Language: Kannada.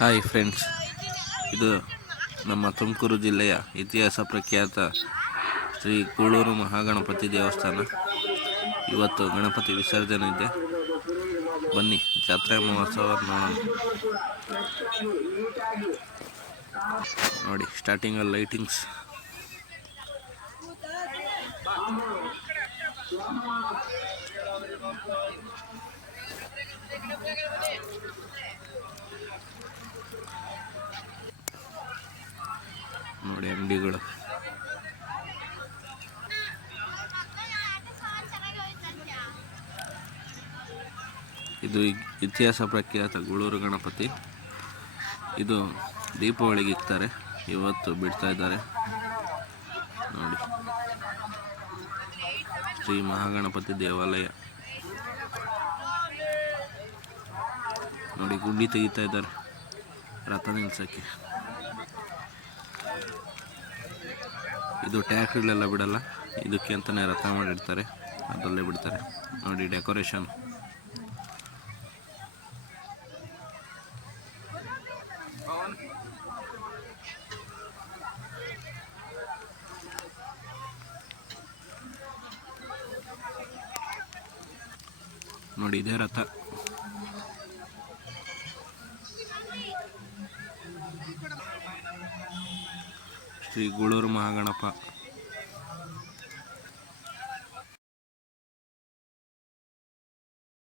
ಹಾಯ್ ಫ್ರೆಂಡ್ಸ್ ಇದು ನಮ್ಮ ತುಮಕೂರು ಜಿಲ್ಲೆಯ ಇತಿಹಾಸ ಪ್ರಖ್ಯಾತ ಶ್ರೀ ಕೂಳೂರು ಮಹಾಗಣಪತಿ ದೇವಸ್ಥಾನ. ಇವತ್ತು ಗಣಪತಿ ವಿಸರ್ಜನೆ ಇದೆ. ಬನ್ನಿ, ಜಾತ್ರೆ ಮಹೋತ್ಸವ ನೋಡೋಣ. ನೋಡಿ ಸ್ಟಾರ್ಟಿಂಗಲ್ಲಿ ಲೈಟಿಂಗ್ಸ್ ನೋಡಿ ಅಂಗಡಿಗಳು ಇದು ಇತಿಹಾಸ ಪ್ರಖ್ಯಾತ ಗುಳೂರು ಗಣಪತಿ. ಇದು ದೀಪಾವಳಿಗೆ ಇಕ್ತಾರೆ. ಇವತ್ತು ಬಿಡ್ತಾ ಇದ್ದಾರೆ. ನೋಡಿ. ಶ್ರೀ ಮಹಾಗಣಪತಿ ದೇವಾಲಯ. ನೋಡಿ, ಗುಂಡಿ ತೆಗಿತಾ ಇದ್ದಾರೆ. ರಥ ನಿಲ್ಸಕ್ಕೆ. ಇದು ಟ್ಯಾಕ್ರಿಗಳೆಲ್ಲ ಬಿಡಲ್ಲ. ಇದಕ್ಕೆ ಅಂತಲೇ ರಥ ಮಾಡಿರ್ತಾರೆ ಅದರಲ್ಲೇ ಬಿಡ್ತಾರೆ. ನೋಡಿ ಡೆಕೋರೇಷನ್. ನೋಡಿ ಇದೇ ರಥ. ಶ್ರೀ ಗೂಳೂರು ಮಹಾಗಣಪ.